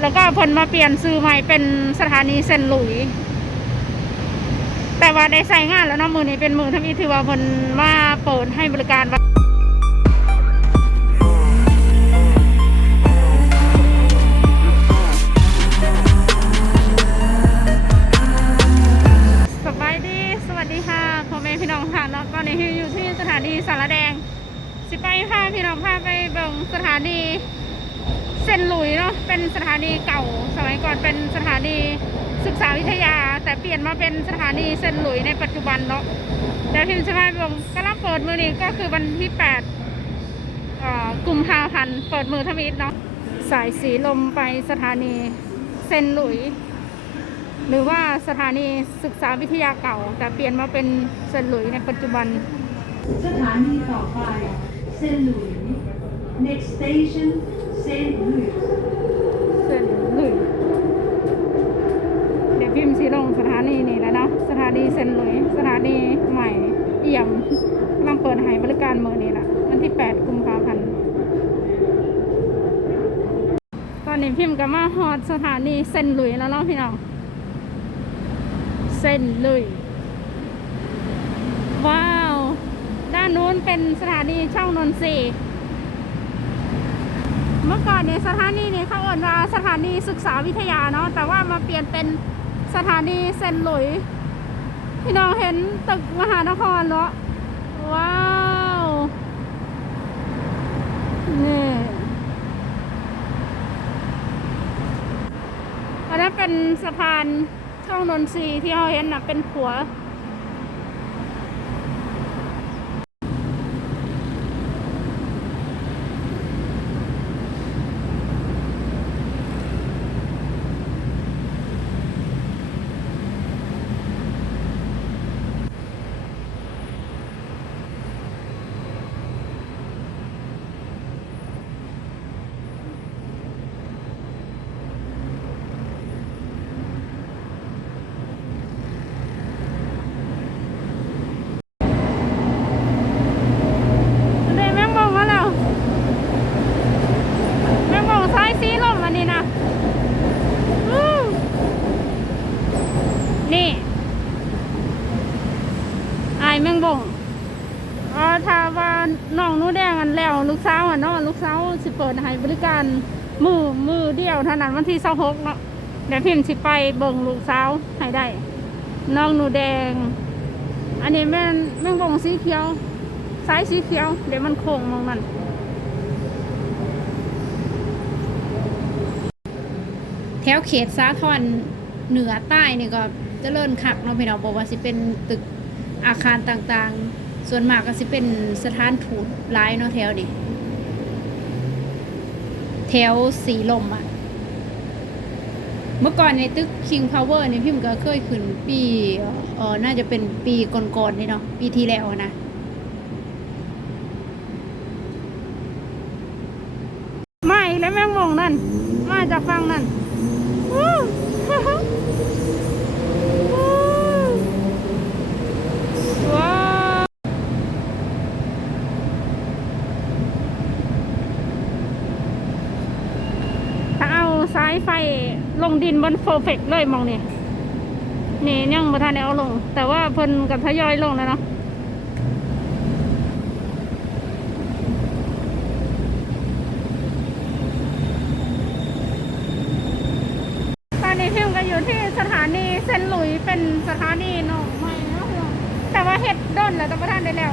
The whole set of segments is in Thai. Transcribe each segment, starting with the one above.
แล้วก็เพิ่นมาเปลี่ยนซื้อใหม่เป็นสถานีเซนหลุย แต่ว่าได้ใส่งานแล้วเนาะมือนี้เป็นมือทำอิฐที่ว่าเพิ่นมาเปิดให้บริการว่าสบายดีสวัสดีค่ะพ่อแม่พี่น้องค่ะเนาะตอนนี้ฮิวอยู่ที่สถานีสารแดง สิไปพาพี่น้องพาไปเบิ่งสถานี ซนหลุยเนาะเป็นสถานีเก่าสมัยก่อนเป็นสถานีศึกษาวิทยา แต่เปลี่ยนมาเป็นสถานีเซนหลุยในปัจจุบันเนาะเดี๋ยวพิมพ์จะมาบอกกำลังเปิดมือนี้ก็คือวันที่8เอ่มภาพันเปิดมือทมิตเนาะสายสีลมไปสถานีเซนหลุย หรือว่าสถานีศึกษาวิทยาเก่า แต่เปลี่ยนมาเป็นเซนหลุยในปัจจุบัน สถานีต่อไปเซนหลุย next station เซนหลุยส์เส้นหลุยเดี๋ยวพิมพ์สีลงสถานีนี่แล้วเนาะสถานีเซนหลุยสถานีใหม่เอี่ยมกำลังเปิดให้บริการเมื่อนี้ละวันที่ 8 กุมภาพันธ์ตอนนี้พิมพ์ก็มาฮอดสถานีเซนหลุยแล้วเนาะพี่น้องเซนหลุยว้าว ด้านนู้นเป็นสถานีช่องนนทรีย์ เมื่อก่อนเนี่ยสถานีนี้เขาเอ่นว่าสถานีศึกษาวิทยาเนาะแต่ว่ามาเปลี่ยนเป็นสถานีเซนหลุยพี่น้องเห็นตึกมหานครเนาะว้าวนี่อันนั้นเป็นสะพานช่องนนทรีที่เราเห็นนะเป็นผัว เดแมงบงมาแล้วแมงบงซ้ายสีลมอันนี้นะอู้นี่อาย แมงบงอ๋อถ้าว่าน้องหนูแดงอันแล้วลูกสาวอะเนาะลูกสาวสิเปิดให้บริการมือมือเดียวเท่านั้นวันที่26เนาะเดี๋ยวพิมพ์สิไปเบิ่งลูกสาวให้ได้น้องหนูแดง อันนี้แม่แมงบงสีเขียวสายสีเขียว เดี๋ยวมันโค้งมองมันแถวเขตสาทรเหนือใต้นี่ก็จะเริญคักเนาะพี่น้องบอกว่าสิเป็นตึก อาคารต่างๆ ส่วนมากก็สิเป็นสถานทูตหลายเนาะแถวดิแถวสีลมอะเมื่อก่อนในตึก King Power นี่พิมก็เคยขึ้นปีเออน่าจะเป็นปีก่อนๆนี่เนาะปีที่แล้วอะนะมาอีกแล้วแมงมองนั่น มาจากฟังนั่นวู้ฮู้ฮู้วู้ ว้าวถ้าเอาสายไฟลงดินบนโฟเฟกเลยมองนี่นี่ยังบ่ทันเอาลง แต่ว่าเพิ่นกับทยอยลงแล้วเนาะตอนนี้พิมก็อยู่ที่สถานีเซนหลุยเป็นสถานีหนอง เฮ็ดด้นแล้วแต่ประทานได้แล้ว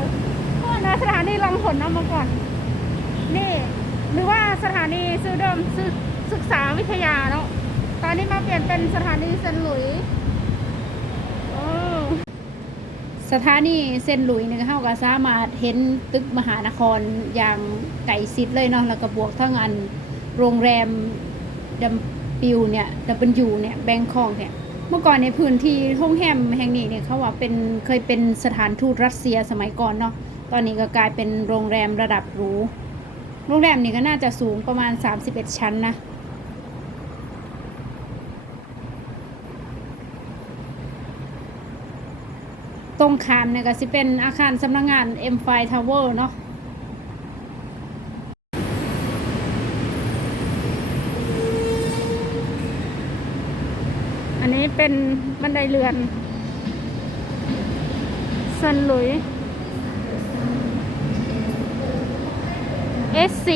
เพราะสถานีลองผลเอามาก่อน นี่ หรือว่าสถานีซื้อเดิมซื้อศึกษาวิทยาเนาะตอนนี้มาเปลี่ยนเป็นสถานีเซนหลุยสถานีเซนหลุยเนี่ยเขาก็สามารถเห็นตึกมหานครอย่างไก่ซิดเลยเนาะแล้วก็บวกทั้งอันโรงแรมดัมปิวเนี่ยดับเบิลยูเนี่ยแบงคอกเนี่ย เมื่อก่อนในพื้นที่ห้องแฮมแห่งนี้เนี่ยเขาว่าเป็นเคยเป็นสถานทูตรัสเซียสมัยก่อนเนาะ ตอนนี้ก็กลายเป็นโรงแรมระดับหรู โรงแรมนี่ก็น่าจะสูงประมาณ 31 ชั้นนะ ตรงขามเนี่ยก็สิเป็นอาคารสำนักงงาน M5 Tower เนาะ อันนี้เป็นบันไดเรือนซันหลุย S4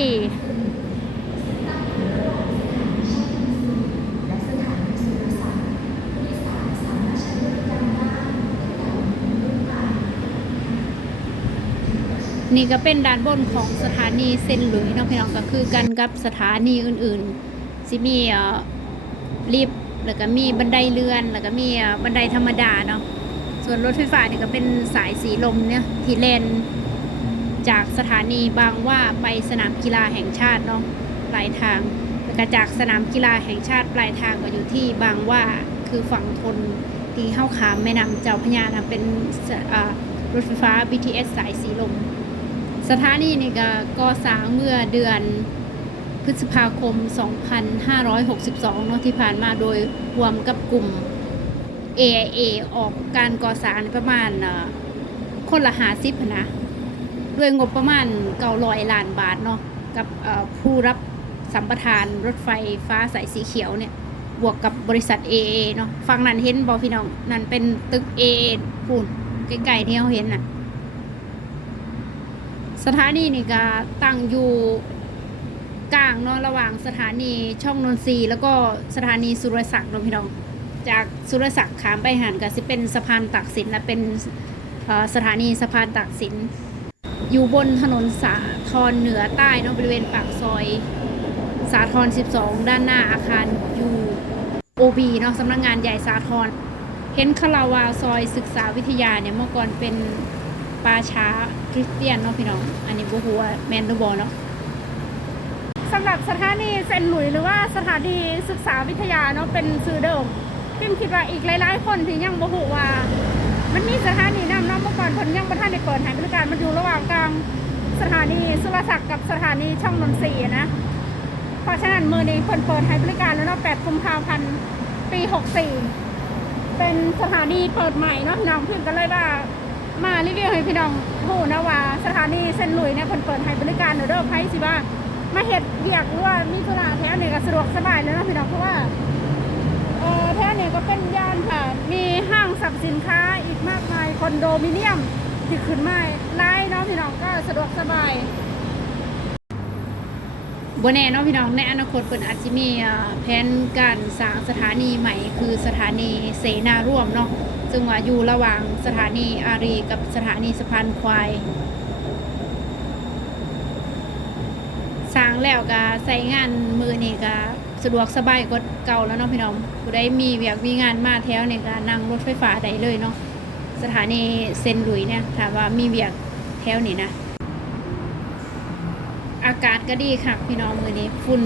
นี่ก็เป็นด้านบนของสถานีเซนหลุยส์เนาะพี่น้องก็คือกันกับสถานีอื่นๆสิมีเอ่อลิฟต์ แล้วก็มีบันไดเลื่อน แล้วก็มีบันไดธรรมดาเนาะ ส่วนรถไฟฟ้าเนี่ยก็เป็นสายสีลมเนี่ยที่เลนจากสถานีบางว่าไปสนามกีฬาแห่งชาติเนาะปลายทาง แล้วก็จากสนามกีฬาแห่งชาติปลายทางก็อยู่ที่บางว่าคือฝั่งทนที่เข้าขามแม่น้ำเจ้าพระยานะเป็นรถไฟฟ้า BTS สายสีลม สถานีนี่ก็ก่อสร้างเมื่อเดือน พฤษภาคม 2562เนาะที่ผ่านมาโดยรวมกับกลุ่ม AIA ออกการก่อสร้างประมาณคนละหาสิบนะด้วยงบประมาณ900ล้านบาทเนาะกับผู้รับสัมปทานรถไฟฟ้าสายสีเขียวเนี่ยบวกกับบริษัท AA เนาะฟังนั้นเห็นบอพี่น้อง นั่นเป็นตึก AA พูนใกล้ๆที่เขาเห็นน่ะ สถานีนี่ก็ตั้งอยู่ กลางเนาะระหว่างสถานีช่องนนทรีแล้วก็สถานีสุรศักดิ์เนาะพี่น้อง จากสุรศักดิ์ขามไปหันก็สิเป็นสะพานตักสินและเป็นสถานีสะพานตักสิน อยู่บนถนนสาทรเหนือใต้เนาะบริเวณปากซอย สาทร12 ด้านหน้าอาคารยูโอบีเนาะสำนักงงานใหญ่สาทรเห็นคาราวาซอยศึกษาวิทยาเนี่ยเมื่อก่อนเป็นปาช้าคริสเตียนเนาะพี่น้อง อันนี้บ่ฮู้ว่าแมนหรือบอเนาะ สำหรับสถานีเซนหลุยหรือว่าสถานีศึกษาวิทยาเนาะเป็นซื้อเดิมพิมคิดว่าอีกหลายๆคนที่ยังบ่ฮู้ว่า มันมีสถานีนำเนาะเมื่อก่อนเพิ่นยังบ่ทันได้เปิดให้บริการมันอยู่ระหว่างกลางสถานีสุรศักดิ์กับสถานีช่องนนทรีนะเพราะฉะนั้นมือนี้เพิ่นเปิดให้บริการแล้วเนาะ8กุมภาพันธ์ปี 64 เป็นสถานีเปิดใหม่เนาะพี่น้องพิมก็เลยว่ามารีวิวให้พี่น้องหูนะว่าสถานีเซนหลุยเนี่ยเพิ่นเปิดให้บริการเด้อเด้อไผสิว่า มาเฮ็ดเวียกหรือว่ามีธุระแถวนี้ก็สะดวกสบายเลยนะพี่น้องเพราะว่าเออแถวนี้ก็เป็นย่านค่ะ มีห้างสรรพสินค้าอีกมากมายคอนโดมิเนียมที่ขึ้นมาหลายเนาะพี่น้องก็สะดวกสบายบ่แน่เนาะพี่น้องในอนาคตเพิ่นอาจสิมีแผนการสร้างสถานีใหม่ คือสถานีเสนาร่วมเนาะซึ่งว่าอยู่ระหว่างสถานีอารีกับสถานีสะพานควาย สร้าง แล้วก็ใส่งานมือนี่ก็สะดวกสบายกว่าเก่าแล้วเนาะพี่น้องผู้ใดมีเวียกมีงานมาแถวนี่ก็นั่งรถไฟฟ้าได้เลยเนาะสถานีเซนต์หลุยส์เนี่ยถามว่ามีเวียกแถวนี่นะอากาศก็ดีค่ะพี่น้องมือนี้ฝุ่น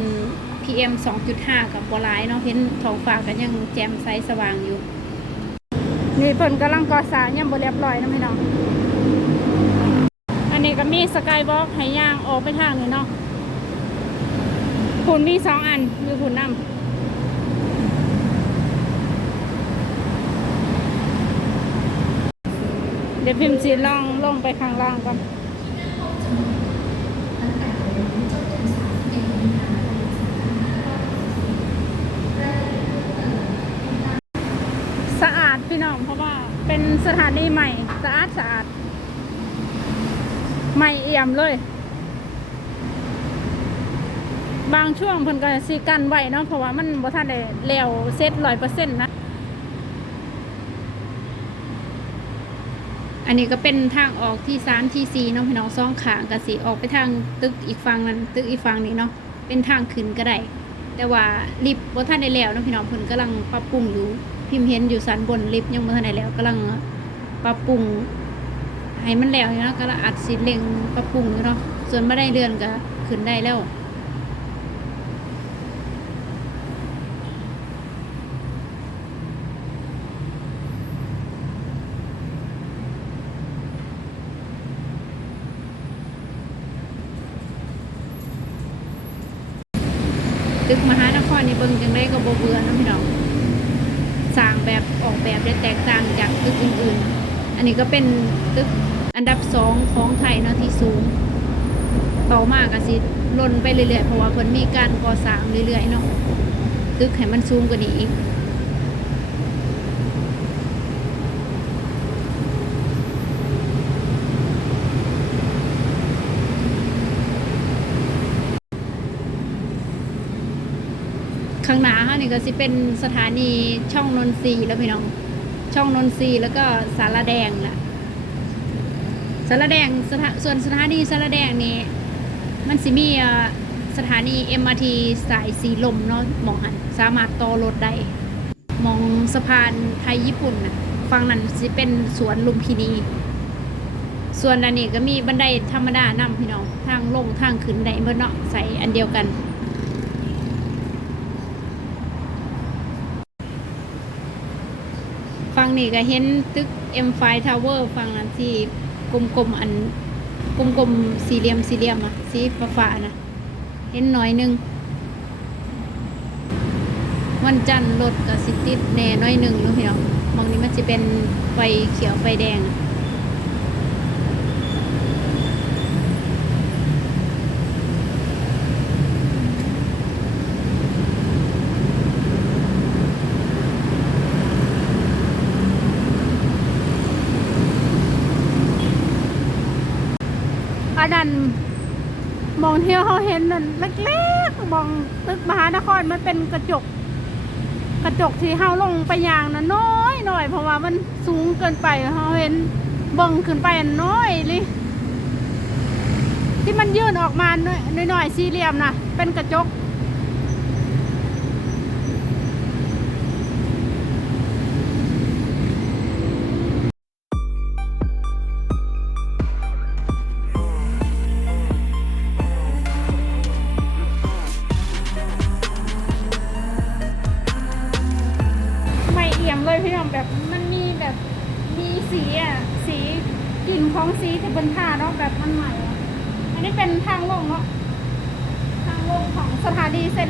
PM 2.5 กับบหลายเนาะเห็นท้องฟ้ากันยังแจ่มใสสว่างอยู่ นี่เพิ่นกำลังก่อสร้างยังบ่เรียบร้อยนะพี่น้อง อันนี้ก็มีสกายวอล์กให้ย่างออกไปทางนี้เนาะ คุณมีสองอันมีคุณนำเดี๋ยวพิมพ์สีล่องลงไปข้างล่างก่อนสะอาดพี่น้องเพราะว่าเป็นสถานีใหม่ สะอาดสะอาด ใหม่เอี่ยมเลย บางช่วงเพิ่นก็สิกันไว้เนาะเพราะว่ามันบ่ทันได้แล้วเสร็จร้อยเปอร์เซ็นต์นะอันนี้ก็เป็นทางออกที่สามที่สี่เนาะพี่น้องสองขางก็สิออกไปทางตึกอีกฝั่งนั้นตึกอีกฝั่งนี้เนาะเป็นทางขึ้นก็ได้แต่ว่าลิฟต์บ่ทันได้แล้วเนาะพี่น้องเพิ่นกำลังปรับปรุงอยู่พิมพ์เห็นอยู่สันบนลิฟต์ยังบ่ทันได้แล้วกำลังปรับปรุงให้มันแล้วอยู่เนาะกำลังอัดสิเร่งปรับปรุงอยู่เนาะส่วนบ่ได้เดือนก็ขึ้นได้แล้ว ตึกมหานครนี่เบิงจังได้ก็บเบื่อนะพี่น้องสร้างแบบออกแบบได้แตกต่างจากตึกอื่นๆ อันนี้ก็เป็นตึกอันดับสองของไทยเนาะที่สูง ต่อมาก็สิล่นไปเรื่อยๆ เพราะว่าเพิ่นมีการก่อสร้างเรื่อยๆเนาะตึกให้มันสูงกว่านี้อีกางหนาค่ะนี่ก็สิเป็นสถานีช่องนนทรีแล้วพี่น้อง ช่องนนทรีแล้วก็สารแดงแหละสารแดงสถาส่วนสถานีสารแดงนี่มันสิมีเอ่อสถานี MRT สายสีลมเนาะมองหันสามารถต่อรถได้มองสะพานไทยญี่ปุ่นนะฝั่งนั้นสิเป็นสวนลุมพินี ส่วนอันนี้ก็มีบันไดธรรมดานำพี่น้องทางลงทางขึ้นไดเมื่อเนาะใส่อันเดียวกัน ฝั่ง นี้ก็เห็นตึก M5 Tower ฝั่งนั้นที่กลมๆอันกลมๆสี่เหลี่ยมสี่เหลี่ยมอะสีฟ้าๆนะเห็นหน่อยหนึง วันจันทร์รถก็สิติดแน่น้อยหนึ่งเนาะพี่น้องบางนี้มันจะเป็นไฟเขียวไฟแดงอะอันนั้น มองเที่ยวเขาเห็นนั่นเล็กๆมองตึกมหานครมันเป็นกระจก กระจกที่เฮาลงไปยางนะน้อยหน่อยเพราะว่ามันสูงเกินไปเขาเห็นบิ่งขึ้นไปอันน้อยเลยที่มันยื่นออกมาหน่อยหน่อยๆสี่เหลี่ยมนะเป็นกระจก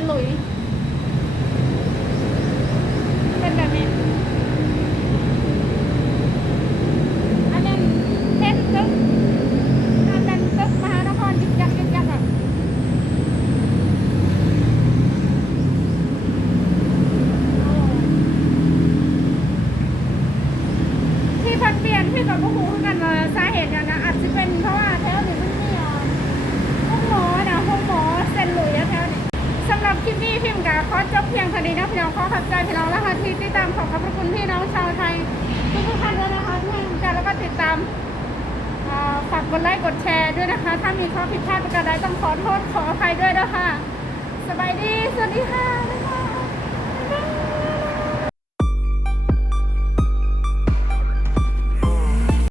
ถานีเซนต์หลุยส์เป็นแบบนี้ อันนั้นเห็นตึกอันนั้นตึกมหานครยึกยักยึกยักอะ ที่พันเปลี่ยนพี่กับพวกหูกันว่าสาเหตุกันนะอาจจะเป็นเพราะว่าแถวนี้มันมีอะห้องหมอนะห้องหมอเซนหลุยอะแถวนี้สำหรับคลิปนี้พิมพ์กับขอจบเพียงเท่านี้นะพี่น้องขอขอบใจพี่น้องและค่ะที่ติดตามขอบพระคุณพี่น้องชาวไทยทุกๆท่านด้วยนะคะที่ให้กำลังใจแล้วก็ติดตามฝากกดไลค์กดแชร์ด้วยนะคะ ถ้ามีข้อผิดพลาดประการใดต้องขอโทษขออภัยด้วยนะคะสบายดีสวัสดีค่ะ